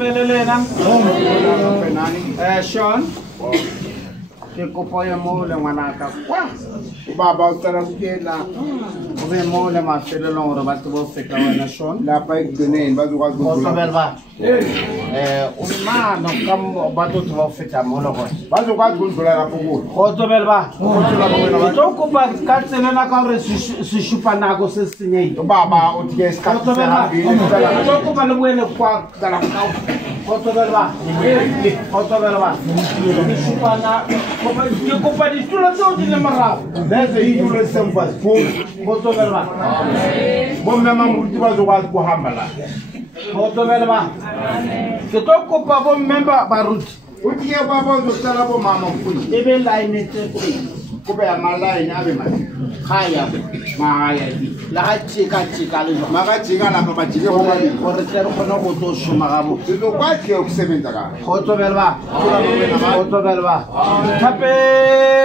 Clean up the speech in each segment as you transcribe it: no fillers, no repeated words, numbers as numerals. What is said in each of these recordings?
Lena. Sean. Ke kopo ya mo le ngwana ka kwa baba o tsara bukela o be mo le mafelelo gore ba tlo feta wena Sean la pa ikene ba go go go belba o mana ka ba tlo tlo feta mo le gore ba go go go la go go tlo belba go tlo ba wena tlo kopa ka tsenela ka gore se shupa nako se senyei baba o tie ska tlo belba tlo kopa le boele kwa dala ka Otto Belva, Supana, Copadi, the Mara, there's a Hebrew symbol, Otto Belva, Bomma was the one who Hamala, Otto Belva, the Tokopa member Barut, what you have about the Salabo Mamma, even line it. Kuba malai na be mai khaya maya la chika maga chika la ba chike go bali gore tle re khona go to shuma gabo lo kwa ke o sebenza ka khotso belba khotso belba thapelo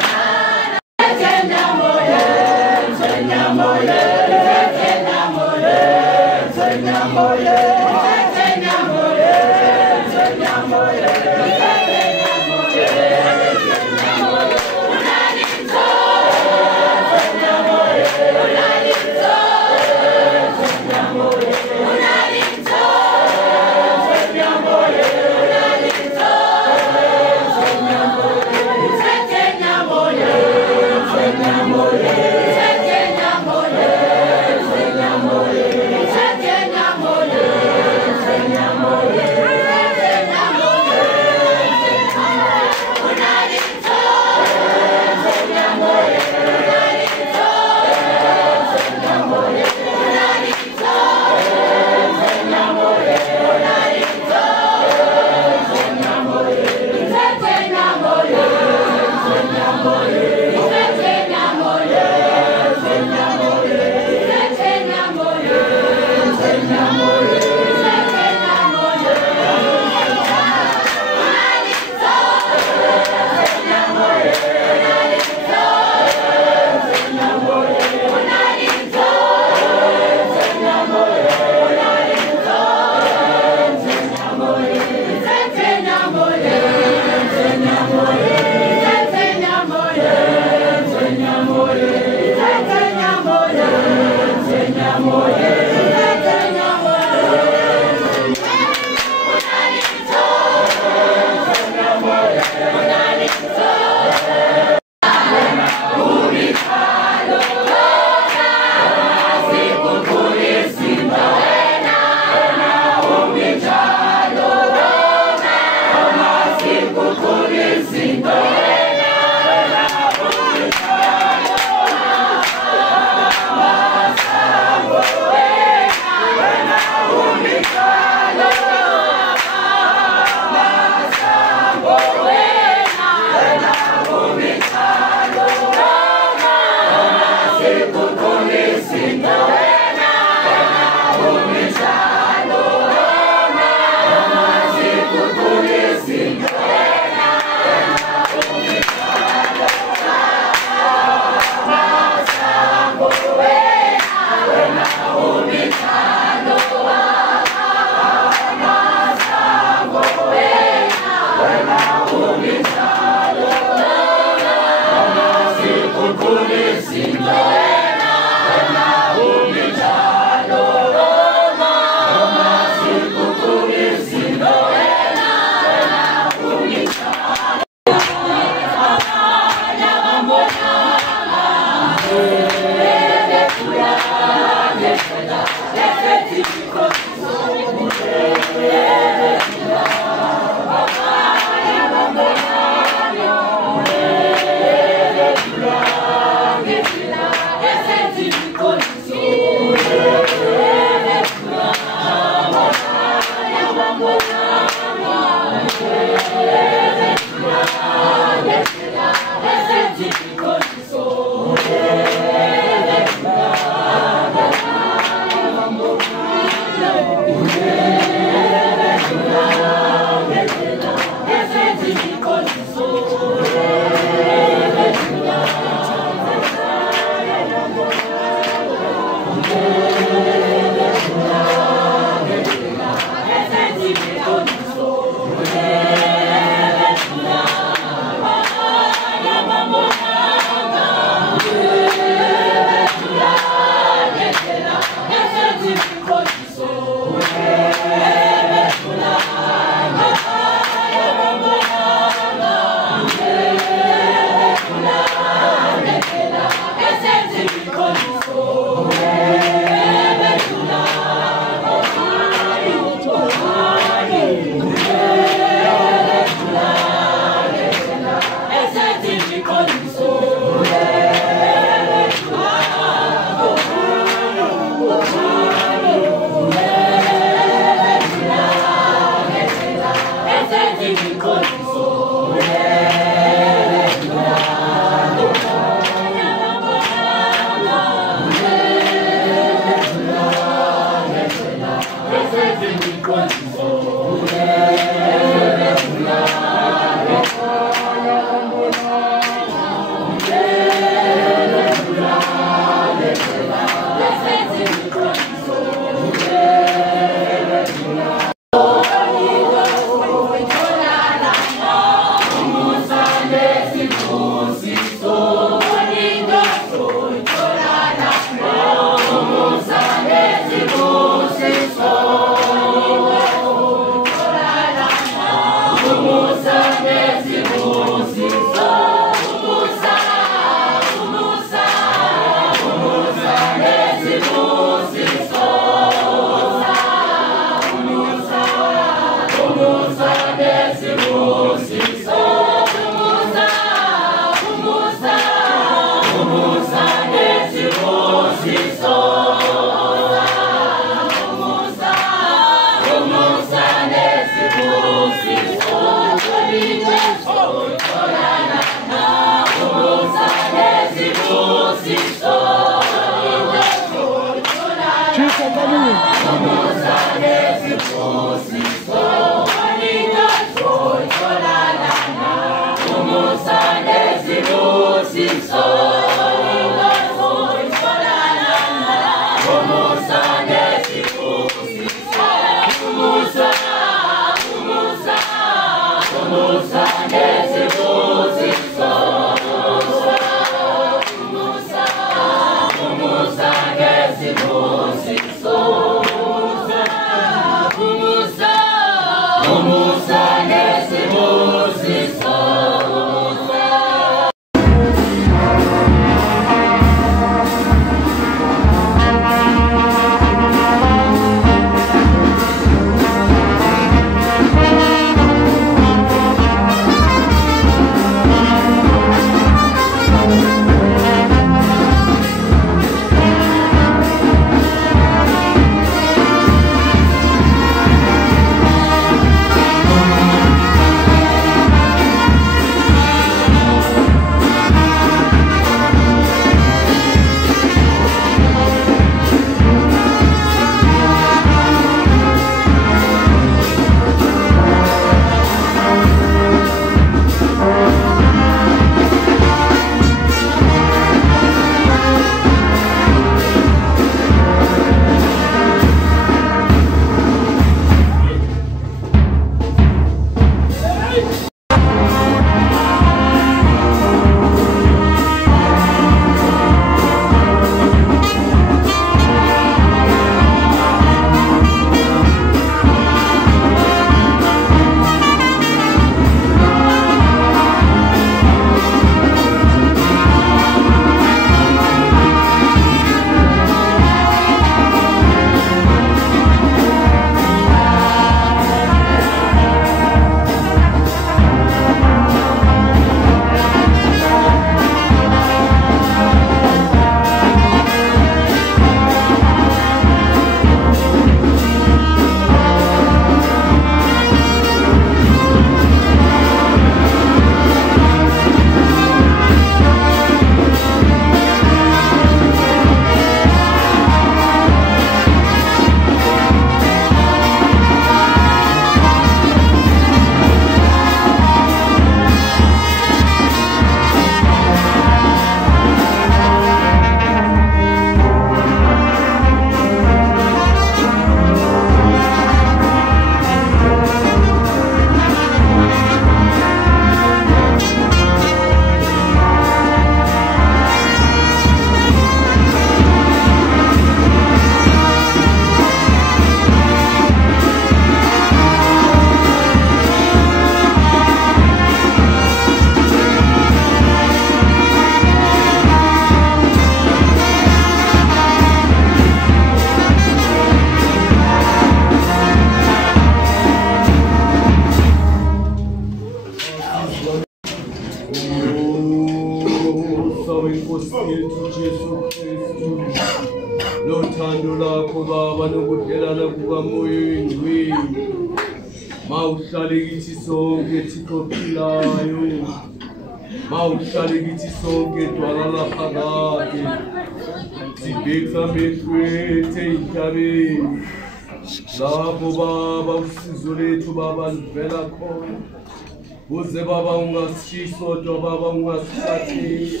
Uze baba ungasishiso baba ungasithathi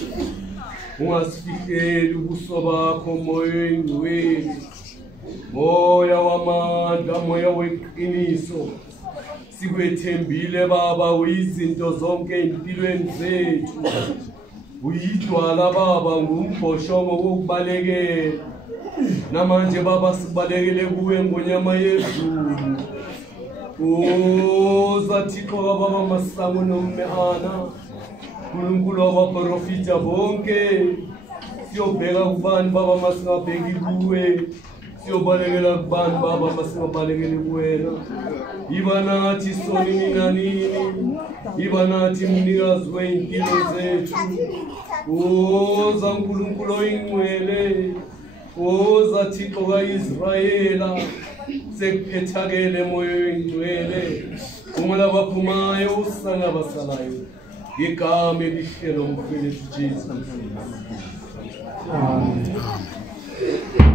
ungasifihleli ubuso bakho moyeni wethu moya wamandla moya weqiniso sikwethembile baba uyizinto zonke empilweni zethu uyidwala baba ngumbhoshongo wokubalekela namanje baba sibalekele kuwe ngonyama yezulu Thixo baba masango nomehana uNkulunkulu wabaprofita bonke siyobheka kubani baba masingabheki kuwe siyobalekela kubantu baba masingabalekeli kuwena. Iba nathi soni nina nini, iba nathi mnikazi wey'mpilo zethu. Woza uNkulunkulu oyingcwele, woza Thixo ka-Israyela, sekuphethakele moya oyingcwele. Uma labaphumayo usanga basalayo, igama elihle lomfowethu Jesu. Amen.